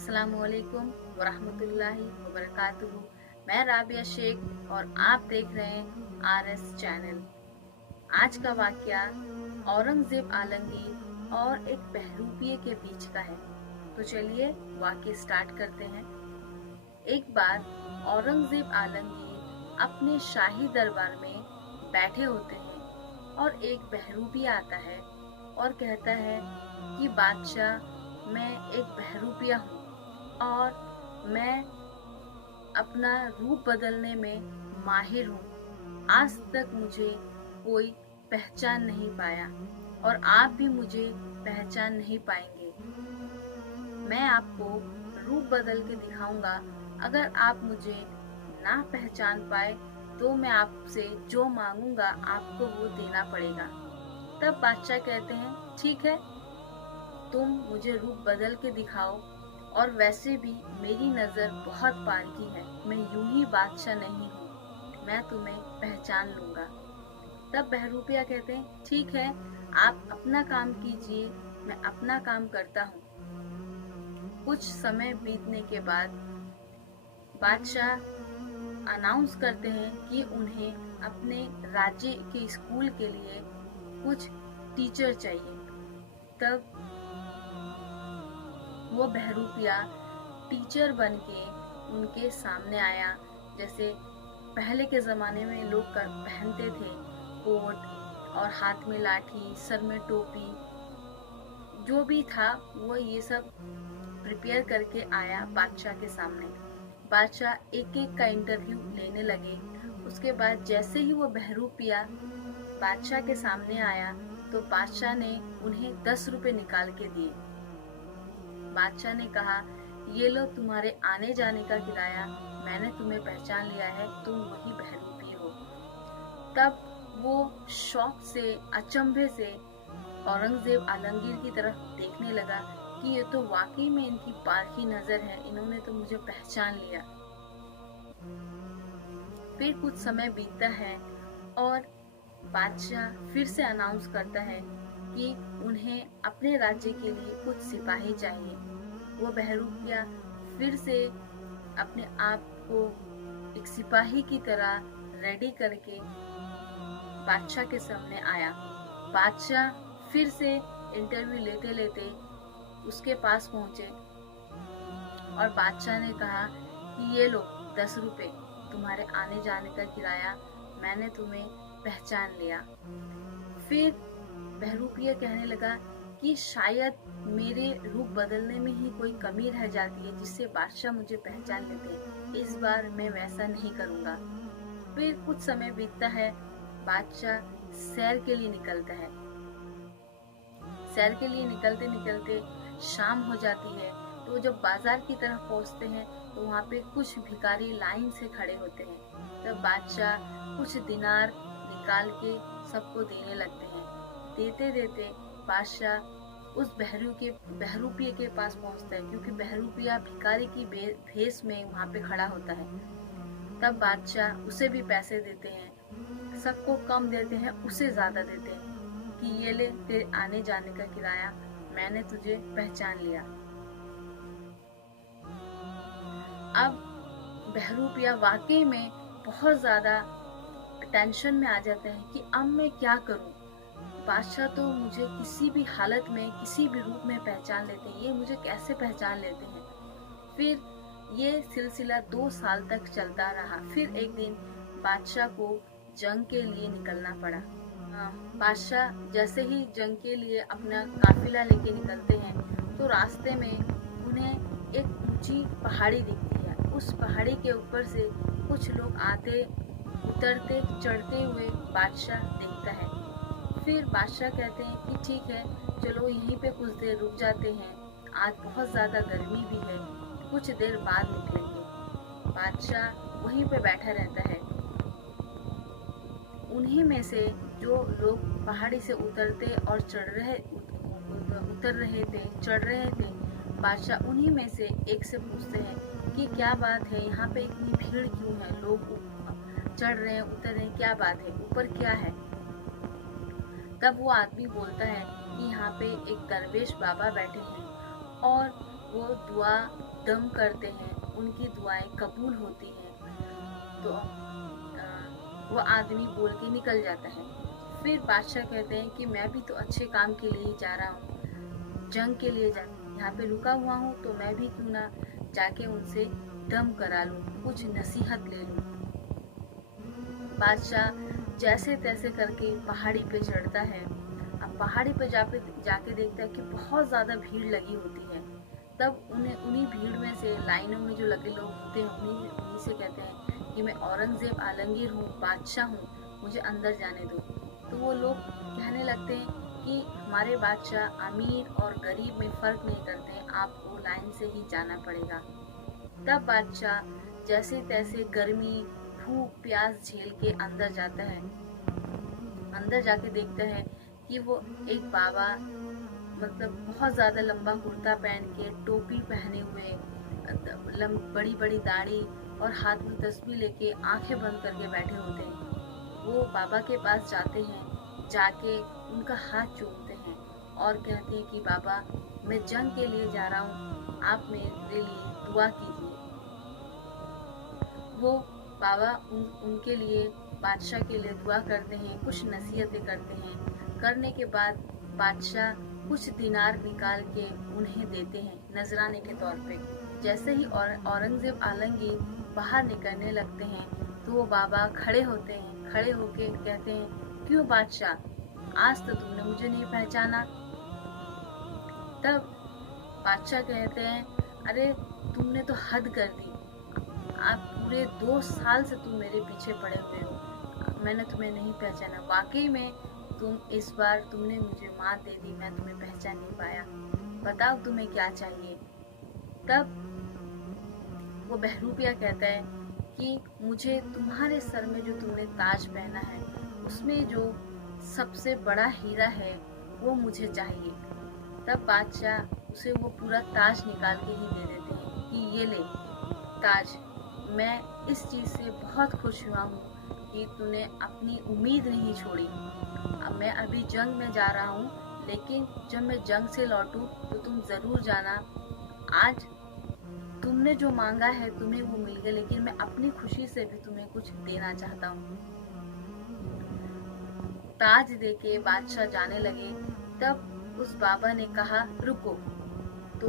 अस्सलामुअलैकुम वरहमतुल्लाहि वबरकातुहू। मैं राबिया शेख और आप देख रहे हैं RS चैनल। आज का वाकया औरंगजेब आलमगीर और एक बहरूपिये के बीच का है। तो चलिए वाकया स्टार्ट करते हैं। एक बार औरंगजेब आलमगीर अपने शाही दरबार में बैठे होते हैं और एक बहरूपिया आता है और कहता है कि बादशाह, मैं एक बहरूपिया हूँ और मैं अपना रूप बदलने में माहिर हूँ। आज तक मुझे कोई पहचान नहीं पाया और आप भी मुझे पहचान नहीं पाएंगे। मैं आपको रूप बदल के दिखाऊंगा। अगर आप मुझे ना पहचान पाए तो मैं आपसे जो मांगूंगा आपको वो देना पड़ेगा। तब बादशाह कहते हैं, ठीक है, तुम मुझे रूप बदल के दिखाओ। और वैसे भी मेरी नजर बहुत पारखी है, मैं यूं ही बादशाह नहीं हूँ, मैं तुम्हें पहचान लूंगा। तब बहरूपिया कहते हैं, ठीक है, आप अपना काम कीजिए, मैं अपना काम करता हूँ। कुछ समय बीतने के बाद बादशाह अनाउंस करते हैं कि उन्हें अपने राज्य के स्कूल के लिए कुछ टीचर चाहिए। तब वो बहरूपिया टीचर बन के उनके सामने आया। जैसे पहले के ज़माने में लोग पहनते थे कोट और हाथ में लाठी, सर में टोपी, जो भी था वो ये सब प्रिपेयर करके आया बादशाह के सामने। बादशाह एक एक का इंटरव्यू लेने लगे। उसके बाद जैसे ही वो बहरूपिया बादशाह के सामने आया तो बादशाह ने उन्हें 10 रुपए निकाल के दिए। बादशाह ने कहा, ये लो तुम्हारे आने जाने का किराया, मैंने तुम्हें पहचान लिया है, तुम वही बहरूपी हो। तब वो शौक से, अचंभे से औरंगजेब आलमगीर की तरफ देखने लगा कि ये तो वाकई में इनकी पारखी नजर है, इन्होंने तो मुझे पहचान लिया। फिर कुछ समय बीतता है और बादशाह फिर से अनाउंस करता है कि उन्हें अपने राज्य के लिए कुछ सिपाही चाहिए। वो बहरूपिया फिर से अपने आप को एक सिपाही की तरह रेडी करके बादशाह के सामने आया। बादशाह फिर से इंटरव्यू लेते लेते उसके पास पहुंचे और बादशाह ने कहा कि ये लो 10 रुपए, तुम्हारे आने जाने का किराया, मैंने तुम्हें पहचान लिया। फिर बहरूपिया कहने लगा कि शायद मेरे रूप बदलने में ही कोई कमी रह जाती है जिससे बादशाह मुझे पहचान लेते हैं, इस बार मैं वैसा नहीं करूंगा। फिर कुछ समय बीतता है, बादशाह सैर के लिए निकलता है। सैर के लिए निकलते निकलते शाम हो जाती है। तो जब बाजार की तरफ पहुंचते हैं तो वहाँ पे कुछ भिखारी लाइन से खड़े होते हैं। तब बादशाह कुछ दिनार निकाल के सबको देने लगते हैं। देते देते बादशाह उस बहरूपिये के पास पहुंचता है, क्योंकि बहरूपिया भिखारी की भेष में वहाँ पे खड़ा होता है। तब बादशाह उसे भी पैसे देते हैं, सबको कम देते हैं, उसे ज्यादा देते हैं कि ये ले तेरे आने जाने का किराया, मैंने तुझे पहचान लिया। अब बहरूपिया वाकई में बहुत ज्यादा टेंशन में आ जाता है कि अब मैं क्या करूं। बादशाह तो मुझे किसी भी हालत में, किसी भी रूप में पहचान लेते हैं, ये मुझे कैसे पहचान लेते हैं। फिर ये सिलसिला 2 साल तक चलता रहा। फिर एक दिन बादशाह को जंग के लिए निकलना पड़ा। बादशाह जैसे ही जंग के लिए अपना काफिला लेके निकलते हैं तो रास्ते में उन्हें एक ऊंची पहाड़ी दिखती है। उस पहाड़ी के ऊपर से कुछ लोग आते उतरते चढ़ते हुए बादशाह देखता है। फिर बादशाह कहते हैं कि ठीक है, चलो यहीं पे कुछ देर रुक जाते हैं, आज बहुत ज़्यादा गर्मी भी है, कुछ देर बाद निकलेंगे। बादशाह वहीं पे बैठा रहता है। उन्हीं में से जो लोग पहाड़ी से उतरते और चढ़ रहे थे, बादशाह उन्हीं में से एक से पूछते हैं कि क्या बात है, यहाँ पे इतनी भीड़ क्यों है, लोग चढ़ रहे हैं, उतर रहे हैं, क्या बात है, ऊपर क्या है। तब वो आदमी बोलता है कि यहाँ पे एक दरवेश बाबा बैठे हैं और वो दुआ दम करते हैं, उनकी दुआएं कबूल होती हैं। तो वो आदमी बोल के निकल जाता है। फिर बादशाह कहते हैं कि मैं भी तो अच्छे काम के लिए ही जा रहा हूँ, जंग के लिए यहाँ पे रुका हुआ हूँ, तो मैं भी क्यों ना जाके उनसे दम करा लूँ, कुछ नसीहत ले लूँ। बादशाह जैसे तैसे करके पहाड़ी पे चढ़ता है। अब पहाड़ी पे जाके देखता है कि बहुत ज़्यादा भीड़ लगी होती है। तब उन्हीं भीड़ में से, लाइनों में जो लगे लोग होते हैं, उन्हीं से कहते हैं कि मैं औरंगजेब आलमगीर हूँ, बादशाह हूँ, मुझे अंदर जाने दो। तो वो लोग कहने लगते हैं कि हमारे बादशाह अमीर और गरीब में फ़र्क नहीं करते हैं, आपको लाइन से ही जाना पड़ेगा। तब बादशाह जैसे तैसे गर्मी, भूख, प्यास झेल के अंदर जाता है। अंदर जाके देखता है कि वो एक बाबा, मतलब बहुत ज़्यादा लंबा कुर्ता पहन के, टोपी पहने हुए, बड़ी बड़ी दाढ़ी और हाथ में तस्बीह लेके आंखें बंद करके बैठे होते हैं। वो बाबा के पास जाते हैं, जाके उनका हाथ चूमते हैं और कहते हैं कि बाबा, मैं जंग के लिए जा रहा हूँ, आप मेरे लिए दुआ कीजिए। वो बाबा उनके लिए, बादशाह के लिए दुआ करते हैं, कुछ नसीहतें करते हैं। करने के बाद बादशाह कुछ दिनार निकाल के उन्हें देते हैं नजराने के तौर पे। जैसे ही औरंगजेब आलमगीर बाहर निकलने लगते हैं तो वो बाबा खड़े होते हैं। खड़े होके कहते हैं, क्यों बादशाह, आज तो तुमने मुझे नहीं पहचाना। तब बादशाह कहते हैं, अरे तुमने तो हद कर दी, आप पूरे 2 साल से तुम मेरे पीछे पड़े हुए हो, मैंने तुम्हें नहीं पहचाना। वाकई में तुम इस बार तुमने मुझे मात दे दी, मैं तुम्हें पहचान नहीं पाया, बताओ तुम्हें क्या चाहिए। तब वो बहरूपिया कहता है कि मुझे तुम्हारे सर में जो तुमने ताज पहना है, उसमें जो सबसे बड़ा हीरा है वो मुझे चाहिए। तब बादशाह उसे वो पूरा ताज निकाल के ही दे देते हैं कि ये ले ताज। मैं इस चीज़ से बहुत खुश हुआ हूँ कि तूने अपनी उम्मीद नहीं छोड़ी। अब मैं अभी जंग में जा रहा हूँ, लेकिन जब मैं जंग से लौटूँ तो तुम ज़रूर जाना। आज तुमने जो मांगा है तुम्हें वो मिल गया, लेकिन मैं अपनी खुशी से भी तुम्हें कुछ देना चाहता हूँ। ताज देके बादशाह जाने लगे। तब उस बाबा ने कहा, रुको। तो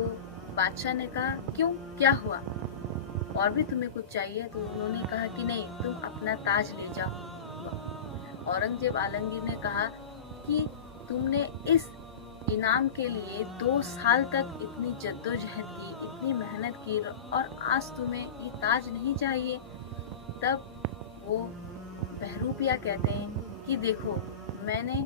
बादशाह ने कहा, क्यों, क्या हुआ, और भी तुम्हें कुछ चाहिए? तो उन्होंने कहा कि नहीं, तुम अपना ताज ले जाओ। औरंगजेब आलमगीर ने कहा कि तुमने इस इनाम के लिए 2 साल तक इतनी जद्दोजहद की, इतनी मेहनत की, और आज तुम्हें ये ताज नहीं चाहिए। तब वो बहरूपिया कहते हैं कि देखो, मैंने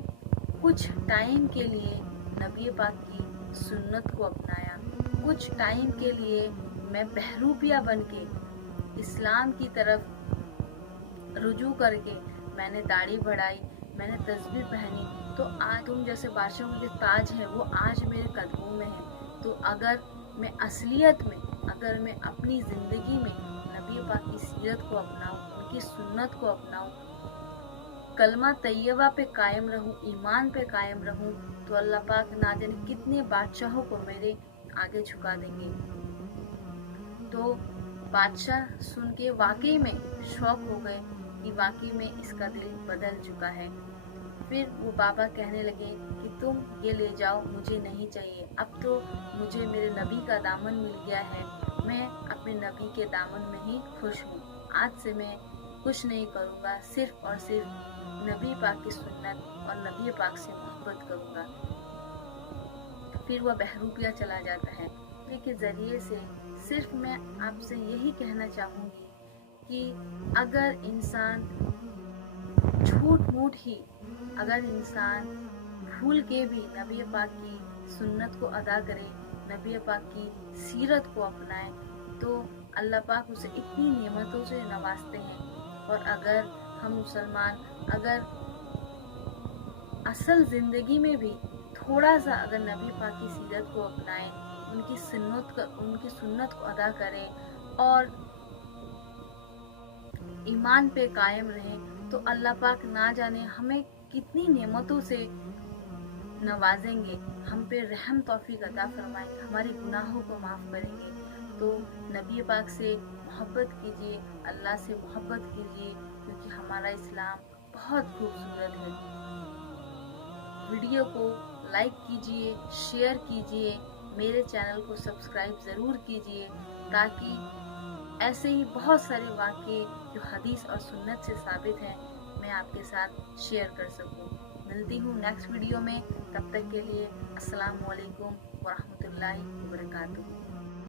कुछ टाइम के लिए नबी पाक की सुन्नत को अपनाया, कुछ टाइम के लिए मैं बहरूपिया बन के इस्लाम की तरफ रुजू करके मैंने दाढ़ी बढ़ाई, मैंने तस्बीह पहनी, तो आज तुम जैसे बादशाह के ताज है वो आज मेरे कदमों में है। तो अगर मैं असलियत में, अगर मैं अपनी ज़िंदगी में नबी पाक की सीरत को अपनाऊं, उनकी सुन्नत को अपनाऊं, कलमा तैयबा पे कायम रहूं, ईमान पे कायम रहूं, तो अल्लाह पाक ना जाने कितने बादशाहों को मेरे आगे झुका देंगे। तो बादशाह सुन के वाकई में शौक हो गए कि वाकई में इसका दिल बदल चुका है। फिर वो बाबा कहने लगे कि तुम ये ले जाओ, मुझे नहीं चाहिए, अब तो मुझे मेरे नबी का दामन मिल गया है, मैं अपने नबी के दामन में ही खुश हूँ। आज से मैं कुछ नहीं करूँगा, सिर्फ और सिर्फ नबी पाक की सुन्नत और नबी पाक से मोहब्बत करूँगा। फिर वह बहरूपिया चला जाता है। के ज़रिए से सिर्फ मैं आपसे यही कहना चाहूँगी कि अगर इंसान झूठ मूठ ही, अगर इंसान भूल के भी नबी पाक की सुन्नत को अदा करे, नबी पाक की सीरत को अपनाए, तो अल्लाह पाक उसे इतनी नेमतों से नवाजते हैं। और अगर हम मुसलमान अगर असल ज़िंदगी में भी थोड़ा सा अगर नबी पाक की सीरत को अपनाएं, उनकी सुन्नत को अदा करें और ईमान पे कायम रहें, तो अल्लाह पाक ना जाने हमें कितनी नेमतों से नवाजेंगे, हम पे रहम तौफीक अता फरमाएंगे, हमारे गुनाहों को माफ़ करेंगे। तो नबी पाक से मोहब्बत कीजिए, अल्लाह से मोहब्बत कीजिए, क्योंकि हमारा इस्लाम बहुत खूबसूरत है। वीडियो को लाइक कीजिए, शेयर कीजिए, मेरे चैनल को सब्सक्राइब ज़रूर कीजिए, ताकि ऐसे ही बहुत सारे वाक़ये जो हदीस और सुन्नत से साबित हैं, मैं आपके साथ शेयर कर सकूं। मिलती हूँ नेक्स्ट वीडियो में, तब तक के लिए अस्सलामु अलैकुम वरहमतुल्लाहि वबरकातुहू।